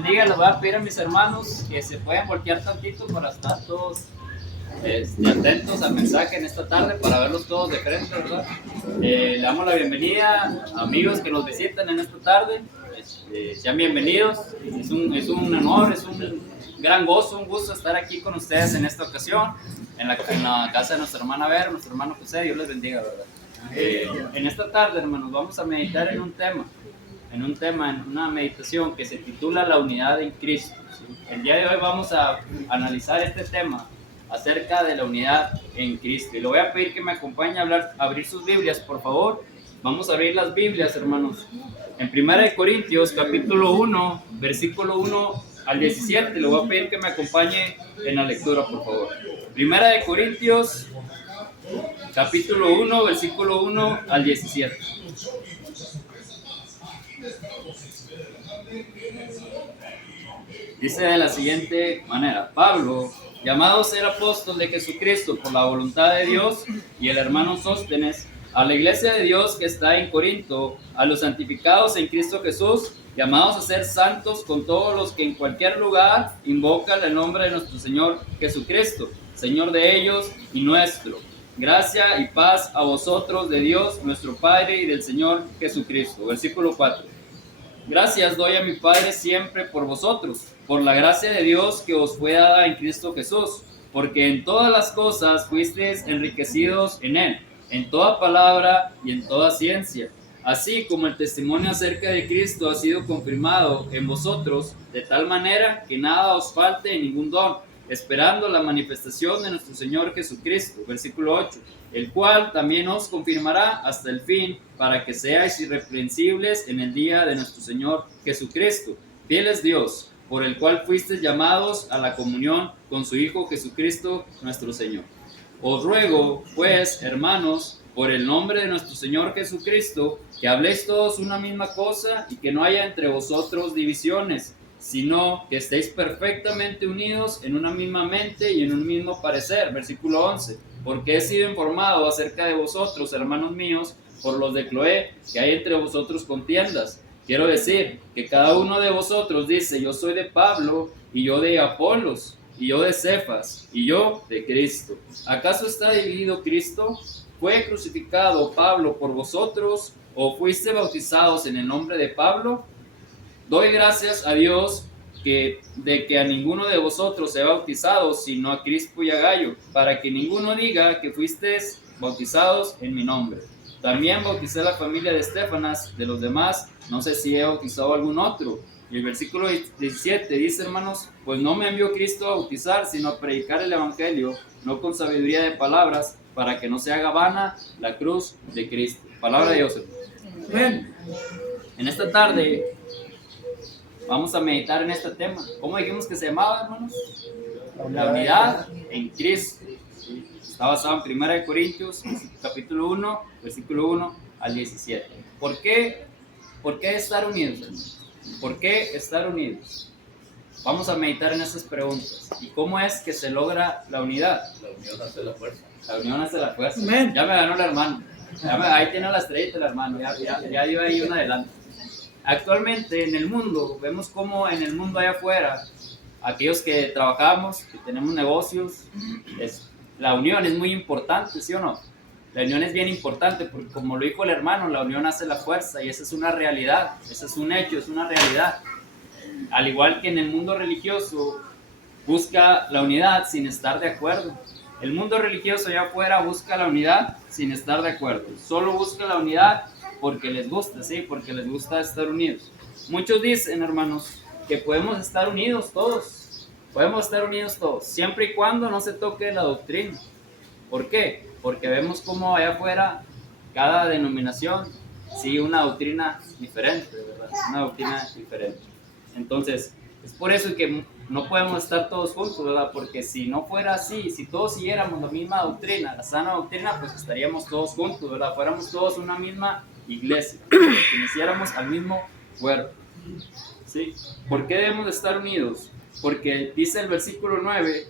bendiga. Les voy a pedir a mis hermanos que se puedan voltear tantito para estar todos atentos al mensaje en esta tarde, para verlos todos de frente, ¿verdad? Le damos la bienvenida a amigos que nos visitan en esta tarde. Sean bienvenidos. Es un honor, es un gran gozo, un gusto estar aquí con ustedes en esta ocasión, en la casa de nuestra hermana Vera, nuestro hermano José. Dios les bendiga, ¿verdad? En esta tarde, hermanos, vamos a meditar en una meditación que se titula La unidad en Cristo. ¿Sí? El día de hoy vamos a analizar este tema acerca de la unidad en Cristo. Y le voy a pedir que me acompañe a abrir sus Biblias, por favor. Vamos a abrir las Biblias, hermanos. En 1 Corintios, capítulo 1, versículo 1 al 17. Le voy a pedir que me acompañe en la lectura, por favor. 1 Corintios, capítulo 1, versículo 1 al 17. Dice de la siguiente manera: Pablo, llamado a ser apóstol de Jesucristo por la voluntad de Dios, y el hermano Sóstenes, a la iglesia de Dios que está en Corinto, a los santificados en Cristo Jesús, llamados a ser santos con todos los que en cualquier lugar invocan el nombre de nuestro Señor Jesucristo, Señor de ellos y nuestro. Gracia y paz a vosotros de Dios nuestro Padre y del Señor Jesucristo. Versículo 4. Gracias doy a mi Padre siempre por vosotros, por la gracia de Dios que os fue dada en Cristo Jesús, porque en todas las cosas fuisteis enriquecidos en Él, en toda palabra y en toda ciencia, así como el testimonio acerca de Cristo ha sido confirmado en vosotros, de tal manera que nada os falte en ningún don, esperando la manifestación de nuestro Señor Jesucristo. Versículo 8. El cual también os confirmará hasta el fin, para que seáis irreprensibles en el día de nuestro Señor Jesucristo. Fiel es Dios, por el cual fuisteis llamados a la comunión con su Hijo Jesucristo nuestro Señor. Os ruego, pues, hermanos, por el nombre de nuestro Señor Jesucristo, que habléis todos una misma cosa y que no haya entre vosotros divisiones, sino que estéis perfectamente unidos en una misma mente y en un mismo parecer. Versículo 11. Porque he sido informado acerca de vosotros, hermanos míos, por los de Cloé, que hay entre vosotros contiendas. Quiero decir que cada uno de vosotros dice: yo soy de Pablo, y yo de Apolos, y yo de Cefas, y yo de Cristo. ¿Acaso está dividido Cristo? ¿Fue crucificado Pablo por vosotros, o fuiste bautizados en el nombre de Pablo? Doy gracias a Dios de que a ninguno de vosotros he bautizado, sino a Crispo y a Gayo, para que ninguno diga que fuisteis bautizados en mi nombre. También bauticé a la familia de Estefanas. De los demás, no sé si he bautizado a algún otro. Y el versículo 17 dice, hermanos, pues no me envió Cristo a bautizar, sino a predicar el evangelio, no con sabiduría de palabras, para que no se haga vana la cruz de Cristo. Palabra de Dios, hermanos. Amén. En esta tarde vamos a meditar en este tema. ¿Cómo dijimos que se llamaba, hermanos? La unidad en Cristo. ¿Sí? Está basado en 1 Corintios, capítulo 1, versículo 1 al 17. ¿Por qué estar unidos, hermanos? ¿Por qué estar unidos? Vamos a meditar en estas preguntas. ¿Y cómo es que se logra la unidad? La unión hace la fuerza. La unión hace la fuerza. Amén. Ya me ganó el hermano. Ahí tiene la estrellita el hermano. Ya dio ahí una adelante. Actualmente en el mundo, vemos cómo en el mundo allá afuera, aquellos que trabajamos, que tenemos negocios, la unión es muy importante, ¿sí o no? La unión es bien importante porque, como lo dijo el hermano, la unión hace la fuerza, y esa es una realidad, ese es un hecho, es una realidad. Al igual que en el mundo religioso, busca la unidad sin estar de acuerdo. El mundo religioso allá afuera busca la unidad sin estar de acuerdo. Solo busca la unidad porque les gusta, ¿sí? Porque les gusta estar unidos. Muchos dicen, hermanos, que podemos estar unidos todos. Podemos estar unidos todos, siempre y cuando no se toque la doctrina. ¿Por qué? Porque vemos cómo allá afuera cada denominación sigue una doctrina diferente, ¿verdad? Una doctrina diferente. Entonces, es por eso que no podemos estar todos juntos, ¿verdad? Porque si no fuera así, si todos siguiéramos la misma doctrina, la sana doctrina, pues estaríamos todos juntos, ¿verdad? Fuéramos todos una misma iglesia, perteneciéramos al mismo cuerpo, ¿sí? ¿Por qué debemos de estar unidos? Porque dice el versículo 9,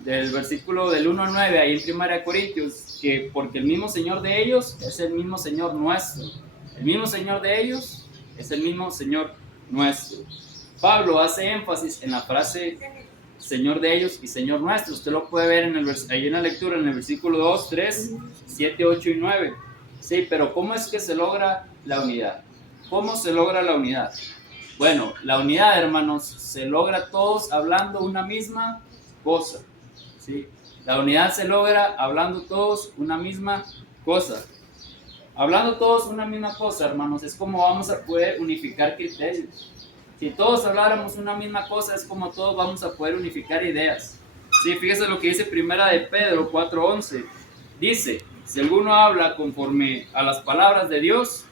del versículo del 1 al 9, ahí en 1 Corintios, que porque el mismo Señor de ellos es el mismo Señor nuestro. El mismo Señor de ellos es el mismo Señor nuestro. Pablo hace énfasis en la frase Señor de ellos y Señor nuestro. Usted lo puede ver ahí en la lectura, en el versículo 2, 3, 7, 8 y 9. Sí, pero ¿cómo es que se logra la unidad? ¿Cómo se logra la unidad? Bueno, la unidad, hermanos, se logra todos hablando una misma cosa. ¿Sí? La unidad se logra hablando todos una misma cosa. Hablando todos una misma cosa, hermanos, es como vamos a poder unificar criterios. Si todos habláramos una misma cosa, es como todos vamos a poder unificar ideas. Sí, fíjese lo que dice Primera de Pedro 4:11. Dice, si alguno habla conforme a las palabras de Dios,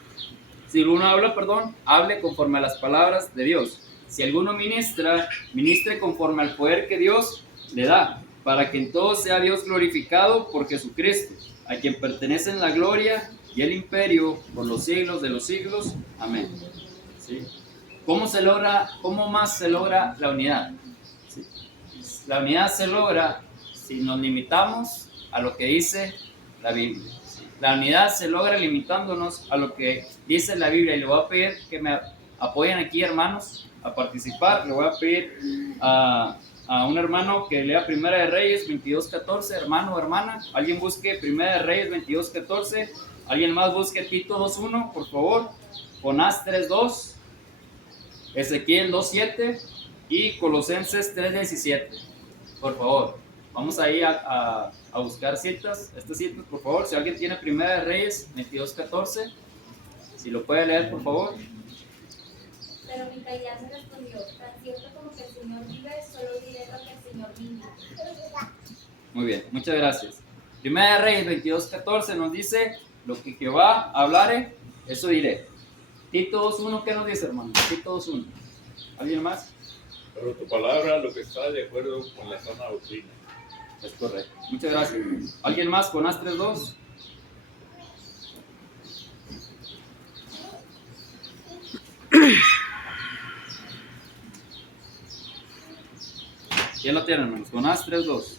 hable conforme a las palabras de Dios. Si alguno ministre conforme al poder que Dios le da, para que en todo sea Dios glorificado por Jesucristo, a quien pertenecen la gloria y el imperio por los siglos de los siglos. Amén. ¿Sí? ¿Cómo más se logra la unidad? ¿Sí? La unidad se logra si nos limitamos a lo que dice la Biblia. ¿Sí? La unidad se logra limitándonos a lo que dice la Biblia. Y le voy a pedir que me apoyen aquí, hermanos, a participar. Le voy a pedir a un hermano que lea Primera de Reyes 22:14, hermano o hermana. Alguien busque Primera de Reyes 22:14. Alguien más busque Tito 2:1, por favor. Jonás 3:2. Ezequiel 2:7 y Colosenses 3:17. Por favor, vamos ahí a buscar estas citas, por favor. Si alguien tiene Primera de Reyes 22:14, si lo puede leer, por favor. Pero Micaías me respondió, tan cierto como que el Señor vive, solo diré lo que el Señor dijo. Muy bien, muchas gracias. Primera de Reyes 22:14 nos dice, lo que Jehová hablare, eso diré. Tito 2:1, ¿qué nos dice, hermano? Tito 2:1. ¿Alguien más? Pero tu palabra, lo que está de acuerdo con la sana doctrina. Es correcto. Muchas gracias. ¿Alguien más? Jonás 3:2. ¿Quién lo tiene, hermanos? Jonás 3:2.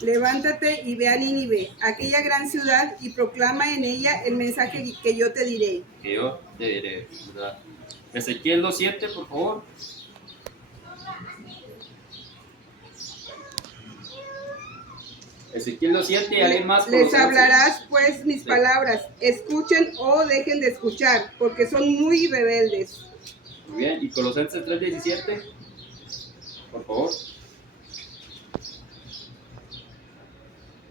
Levántate y ve a Nínive, aquella gran ciudad, y proclama en ella el mensaje que yo te diré. Que yo te diré, ¿verdad? Ezequiel 2:7, por favor. Ezequiel 2:7 y alguien más. Les hablarás pues mis palabras, escuchen o dejen de escuchar, porque son muy rebeldes. Muy bien, y Colosenses 3:17, por favor.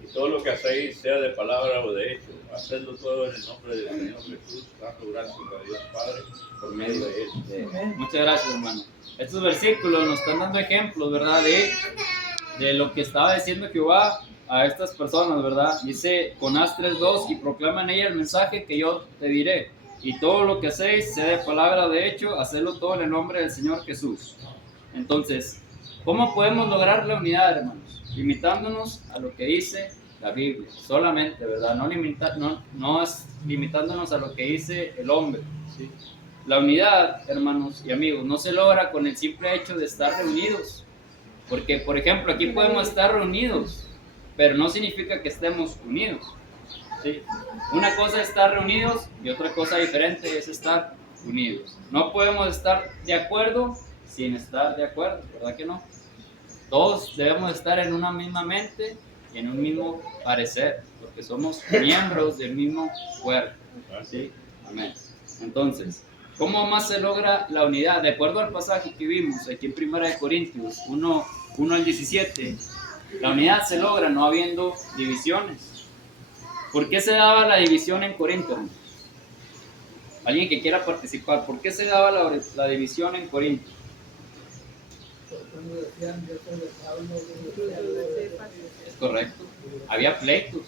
Y todo lo que hacéis, sea de palabra o de hecho, hacedlo todo en el nombre del Señor Jesús, dando gracias a Dios Padre por medio de él. Muchas gracias, hermano. Estos versículos nos están dando ejemplos, ¿verdad? De lo que estaba diciendo Jehová a estas personas, ¿verdad? Dice Jonás 3:2, y proclama en ella el mensaje que yo te diré. Y todo lo que hacéis, sea de palabra o de hecho, hacedlo todo en el nombre del Señor Jesús. Entonces, ¿cómo podemos lograr la unidad, hermanos? Limitándonos a lo que dice la Biblia, solamente, ¿verdad? No es limitándonos a lo que dice el hombre, ¿sí? La unidad, hermanos y amigos, no se logra con el simple hecho de estar reunidos. Porque, por ejemplo, aquí podemos estar reunidos, pero no significa que estemos unidos, ¿sí? Una cosa es estar reunidos y otra cosa diferente es estar unidos. No podemos estar de acuerdo sin estar de acuerdo, ¿verdad que no? Todos debemos estar en una misma mente y en un mismo parecer, porque somos miembros del mismo cuerpo, ¿sí? Amén. Entonces, ¿cómo más se logra la unidad? De acuerdo al pasaje que vimos aquí en 1 Corintios 1:17, la unidad se logra no habiendo divisiones. ¿Por qué se daba la división en Corinto? Alguien que quiera participar, ¿por qué se daba la división en Corinto? Es correcto, había pleitos.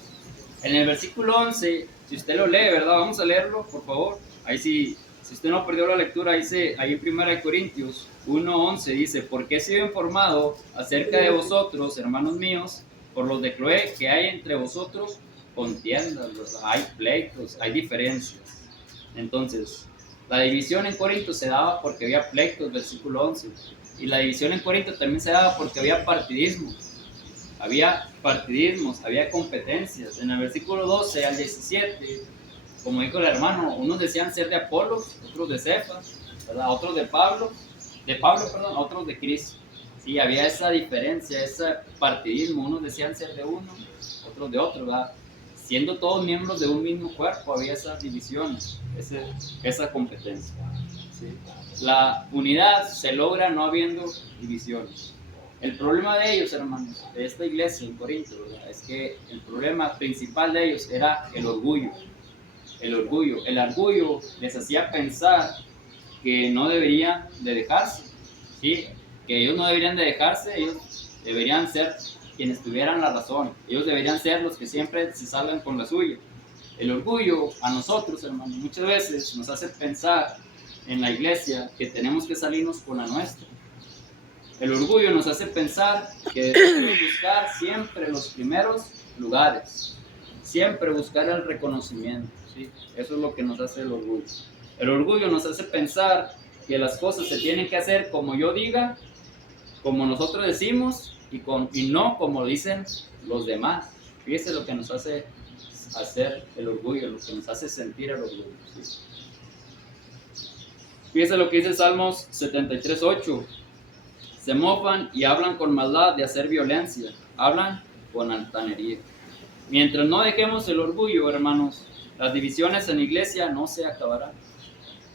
En el versículo 11, si usted lo lee, ¿verdad? Vamos a leerlo, por favor. Ahí sí, si usted no perdió la lectura, dice, ahí en 1 Corintios 1:11 dice, porque he sido informado acerca de vosotros, hermanos míos, por los de Cloé, que hay entre vosotros contiendas, ¿verdad? Hay pleitos, hay diferencias. Entonces, la división en Corinto se daba porque había pleitos, versículo 11. Y la división en Corinto también se daba porque había partidismo. Había partidismos, había competencias. En el versículo 12 al 17 como dijo el hermano, unos decían ser de Apolos, otros de Cefas, ¿verdad? Otros de Pablo, perdón, otros de Cristo. Sí, había esa diferencia, ese partidismo, unos decían ser de uno, otros de otro, ¿verdad? Siendo todos miembros de un mismo cuerpo, había esas divisiones, esa competencia. ¿Sí? La unidad se logra no habiendo divisiones. El problema de ellos, hermanos, de esta iglesia en Corinto, ¿verdad? Es que el problema principal de ellos era el orgullo. El orgullo les hacía pensar que no deberían de dejarse, ¿sí? Que ellos no deberían de dejarse, ellos deberían ser quienes tuvieran la razón, ellos deberían ser los que siempre se salgan con la suya. El orgullo a nosotros, hermanos, muchas veces nos hace pensar en la iglesia que tenemos que salirnos con la nuestra. El orgullo nos hace pensar que debemos buscar siempre los primeros lugares, siempre buscar el reconocimiento, ¿sí? Eso es lo que nos hace el orgullo. El orgullo nos hace pensar que las cosas se tienen que hacer como yo diga, como nosotros decimos y no como dicen los demás. Fíjese lo que nos hace hacer el orgullo, lo que nos hace sentir el orgullo, ¿sí? Fíjese lo que dice Salmos 73:8. Se mofan y hablan con maldad de hacer violencia, hablan con altanería. Mientras no dejemos el orgullo, hermanos, las divisiones en la iglesia no se acabarán.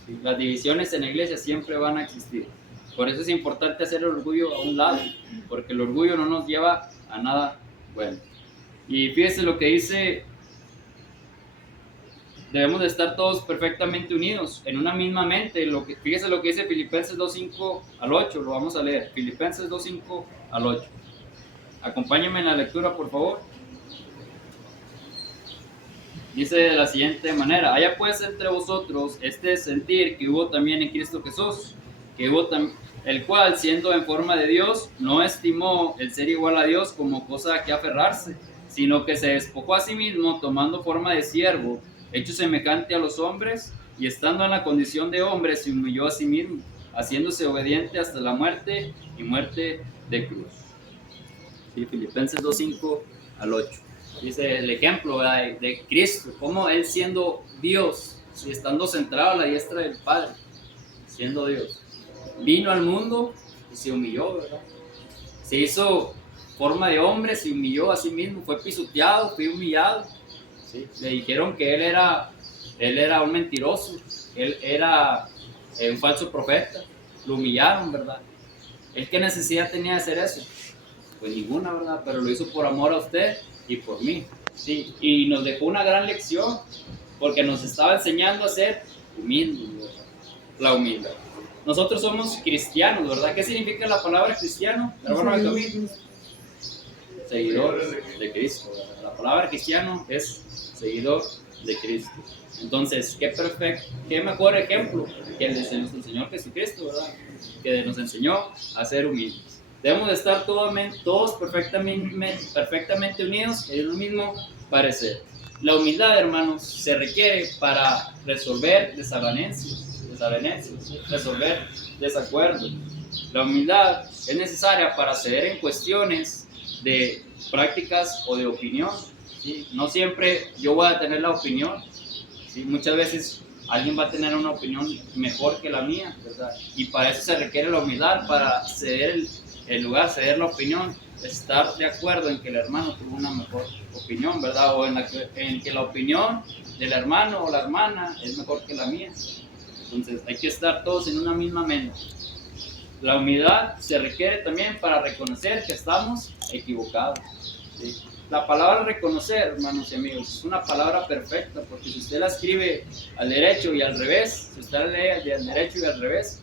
¿Sí? Las divisiones en la iglesia siempre van a existir. Por eso es importante hacer el orgullo a un lado, porque el orgullo no nos lleva a nada bueno. Y fíjese lo que dice, debemos de estar todos perfectamente unidos, en una misma mente. Fíjese lo que dice Filipenses 2:5 al 8, lo vamos a leer. Filipenses 2:5 al 8. Acompáñenme en la lectura, por favor. Dice de la siguiente manera: haya pues entre vosotros este sentir que hubo también en Cristo Jesús, el cual, siendo en forma de Dios, no estimó el ser igual a Dios como cosa a que aferrarse, sino que se despojó a sí mismo, tomando forma de siervo, hecho semejante a los hombres, y estando en la condición de hombre, se humilló a sí mismo, haciéndose obediente hasta la muerte y muerte de cruz. Sí, Filipenses 2:5 al 8. Dice el ejemplo, ¿verdad?, de Cristo, como Él siendo Dios, ¿sí?, estando centrado a la diestra del Padre, siendo Dios, vino al mundo y se humilló, ¿verdad? Se hizo forma de hombre, se humilló a sí mismo, fue pisoteado, fue humillado. ¿Sí? Le dijeron que él era un mentiroso, él era un falso profeta, lo humillaron, ¿verdad? ¿Él qué necesidad tenía de hacer eso? Pues ninguna, ¿verdad? Pero lo hizo por amor a usted y por mí, ¿sí? Y nos dejó una gran lección, porque nos estaba enseñando a ser humildes, ¿verdad? La humildad. Nosotros somos cristianos, ¿verdad? ¿Qué significa la palabra cristiano? Hermano Benjamín. Seguidor de Cristo, ¿verdad? La palabra cristiano es seguidor de Cristo. Entonces, qué mejor ejemplo que el de nuestro Señor Jesucristo, ¿verdad? Que nos enseñó a ser humildes. Debemos de estar todos perfectamente unidos en un mismo parecer. La humildad, hermanos, se requiere para resolver desavenencias, resolver desacuerdos. La humildad es necesaria para ceder en cuestiones de prácticas o de opinión, ¿sí? No siempre yo voy a tener la opinión, ¿sí? Muchas veces alguien va a tener una opinión mejor que la mía, ¿verdad? Y para eso se requiere la humildad, para ceder el lugar, ceder la opinión, estar de acuerdo en que el hermano tuvo una mejor opinión, ¿verdad? O en que la opinión del hermano o la hermana es mejor que la mía. Entonces hay que estar todos en una misma mente. La humildad se requiere también para reconocer que estamos equivocados, ¿sí? La palabra reconocer, hermanos y amigos, es una palabra perfecta, porque si usted la escribe al derecho y al revés, si usted la lee al derecho y al revés,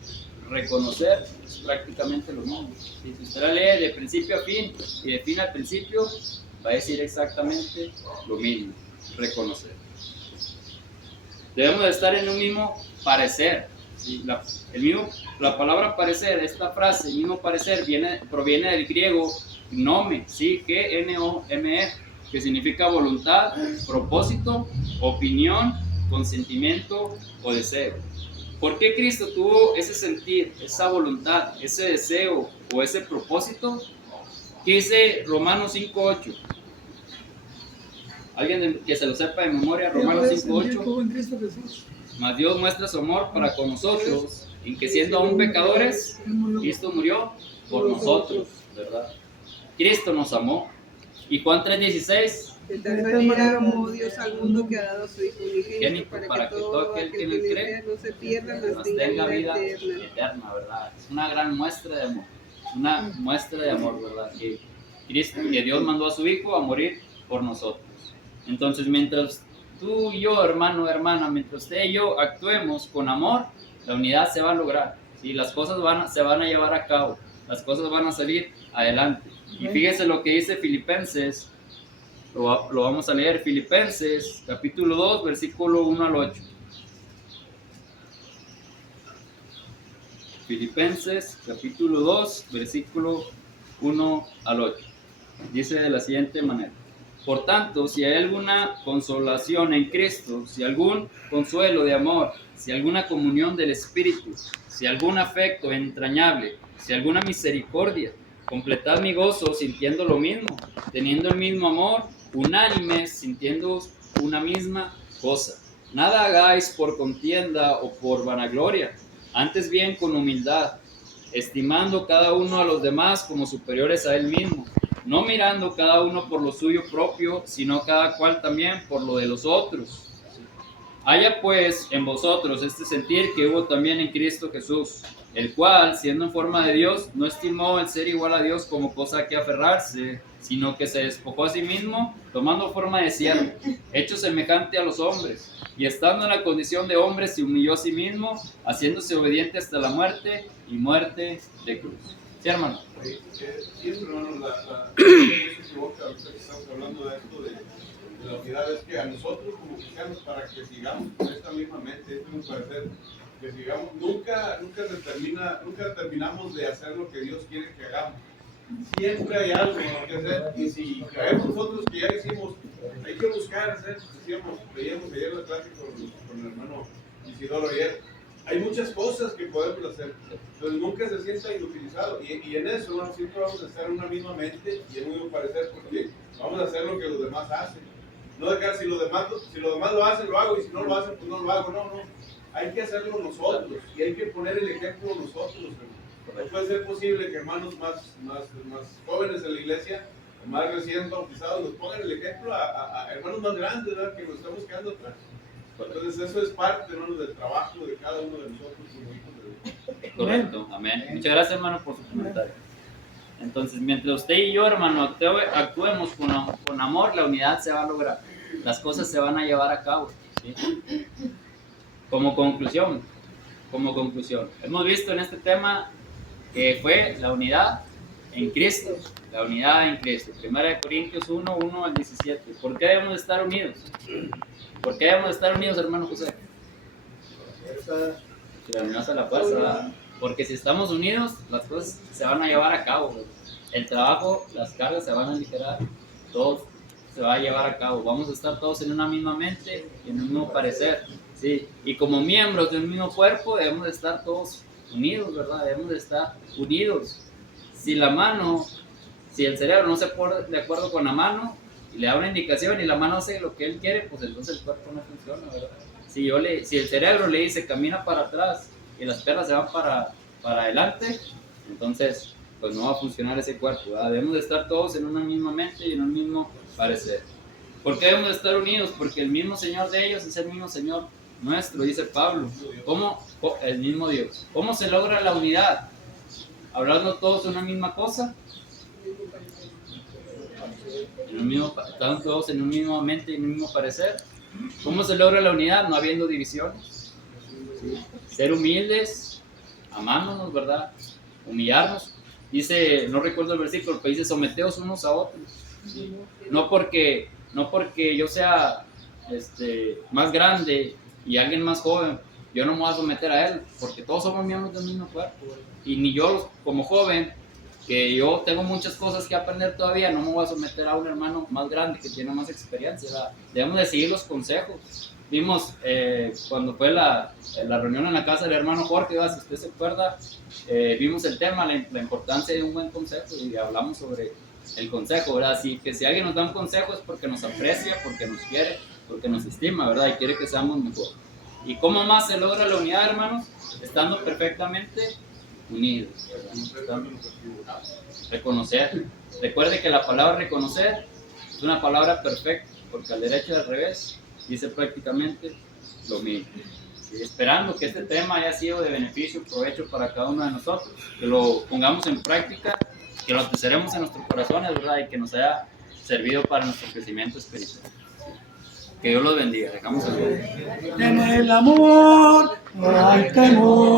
reconocer es prácticamente lo mismo. Si usted la lee de principio a fin y de fin a principio, va a decir exactamente lo mismo, reconocer. Debemos de estar en un mismo parecer, ¿sí? La palabra parecer, esta frase, el mismo parecer, proviene del griego gnome, ¿sí? G-N-O-M-E, que significa voluntad, propósito, opinión, consentimiento o deseo. ¿Por qué Cristo tuvo ese sentir, esa voluntad, ese deseo o ese propósito? ¿Qué dice Romanos 5:8? Alguien que se lo sepa de memoria, Romanos 5:8. Mas Dios muestra su amor para con nosotros, en que siendo aún pecadores, Cristo murió por nosotros, ¿verdad? Cristo nos amó. Y Juan 3:16, De tal manera amó Dios al mundo que ha dado a su Hijo Genito, unigénito para que todo aquel que en él cree no se pierda, mas nos tenga tenga vida vida eterna. eterna, ¿verdad? Es una gran muestra de amor, una muestra de amor, ¿verdad? Que Dios mandó a su Hijo a morir por nosotros. Entonces, mientras tú y yo, hermano, hermana, mientras usted y yo actuemos con amor, la unidad se va a lograr, ¿sí? Las cosas se van a llevar a cabo, las cosas van a salir adelante. Y fíjese lo que dice Filipenses, lo vamos a leer, Filipenses, capítulo 2, versículo 1 al 8. Filipenses, capítulo 2, versículo 1 al 8. Dice de la siguiente manera: por tanto, si hay alguna consolación en Cristo, si algún consuelo de amor, si alguna comunión del Espíritu, si algún afecto entrañable, si alguna misericordia, completad mi gozo sintiendo lo mismo, teniendo el mismo amor, unánimes, sintiendo una misma cosa. Nada hagáis por contienda o por vanagloria, antes bien con humildad, estimando cada uno a los demás como superiores a él mismo, no mirando cada uno por lo suyo propio, sino cada cual también por lo de los otros. Haya pues en vosotros este sentir que hubo también en Cristo Jesús, el cual, siendo en forma de Dios, no estimó el ser igual a Dios como cosa a que aferrarse, sino que se despojó a sí mismo, tomando forma de siervo, hecho semejante a los hombres, y estando en la condición de hombre se humilló a sí mismo, haciéndose obediente hasta la muerte y muerte de cruz. ¿Sí, hermano? Sí, hermano, no se equivoca, ahorita que estamos hablando de esto de la unidad, es que a nosotros como cristianos, para que sigamos con esta misma mente, esto me parece que sigamos, nunca terminamos de hacer lo que Dios quiere que hagamos. Siempre hay algo que hacer, y si creemos nosotros que ya hicimos, hay que buscar hacer. Veíamos ayer la clase con el hermano Isidoro ayer. Hay muchas cosas que podemos hacer, pero nunca se sienta inutilizado. Y en eso, ¿no? Siempre vamos a estar en una misma mente y en un mismo parecer, porque vamos a hacer lo que los demás hacen. No dejar, si los demás lo hacen, lo hago, y si no lo hacen, pues no lo hago. No. Hay que hacerlo nosotros y hay que poner el ejemplo nosotros. No puede ser posible que hermanos más jóvenes en la iglesia, más recién bautizados, nos pongan el ejemplo a hermanos más grandes, ¿verdad? Que nos estamos quedando atrás. Entonces eso es parte, hermanos, del trabajo de cada uno de nosotros como hijos de Dios. Correcto, amén. Muchas gracias, hermano, por su comentario. Entonces, mientras usted y yo, hermano, actuemos con amor, la unidad se va a lograr. Las cosas se van a llevar a cabo, ¿sí? Como conclusión, hemos visto en este tema que fue la unidad en Cristo, la unidad en Cristo. 1 Corintios 1, 1 al 17. ¿Por qué debemos estar unidos? ¿Por qué debemos estar unidos, hermano José? Unidos a la fuerza, ¿verdad? Porque si estamos unidos, las cosas se van a llevar a cabo, ¿verdad? El trabajo, las cargas se van a aligerar, todo se va a llevar a cabo. Vamos a estar todos en una misma mente y en un mismo parecer, ¿sí? Y como miembros de un mismo cuerpo debemos de estar todos unidos, ¿verdad? Debemos de estar unidos. Si el cerebro no se pone de acuerdo con la mano y le da una indicación y la mano hace lo que él quiere, pues entonces el cuerpo no funciona, ¿verdad? Si el cerebro le dice camina para atrás y las piernas se van para adelante, entonces pues no va a funcionar ese cuerpo, ¿verdad? Debemos de estar todos en una misma mente y en un mismo parecer. ¿Por qué debemos de estar unidos? Porque el mismo Señor de ellos es el mismo Señor nuestro, dice Pablo. El mismo Dios. ¿Cómo se logra la unidad? ¿Hablando todos una misma cosa? ¿Están todos en un mismo mente y en un mismo parecer? ¿Cómo se logra la unidad? No habiendo divisiones. ¿Sí? Ser humildes, amándonos, ¿verdad? Humillarnos. Dice, no recuerdo el versículo, pero dice, someteos unos a otros. ¿Sí? No porque yo sea más grande y alguien más joven, yo no me voy a someter a él, porque todos somos miembros del mismo cuerpo. Y ni yo como joven, que yo tengo muchas cosas que aprender todavía, no me voy a someter a un hermano más grande que tiene más experiencia, ¿verdad? Debemos de seguir los consejos. Vimos cuando fue la reunión en la casa del hermano Jorge, ¿verdad? Si usted se acuerda, vimos el tema, la importancia de un buen consejo, y hablamos el consejo, ¿verdad? Así que si alguien nos da un consejo es porque nos aprecia, porque nos quiere, porque nos estima, ¿verdad? Y quiere que seamos mejor. ¿Y cómo más se logra la unidad, hermanos? Estando perfectamente unidos, ¿verdad? Reconocer. Recuerde que la palabra reconocer es una palabra perfecta, porque al derecho y al revés dice prácticamente lo mismo. ¿Sí? Esperando que este tema haya sido de beneficio, provecho para cada uno de nosotros, que lo pongamos en práctica, que lo atesoremos en nuestros corazones, ¿verdad? Y que nos haya servido para nuestro crecimiento espiritual. Que Dios los bendiga. Dejamos el En el amor no hay temor.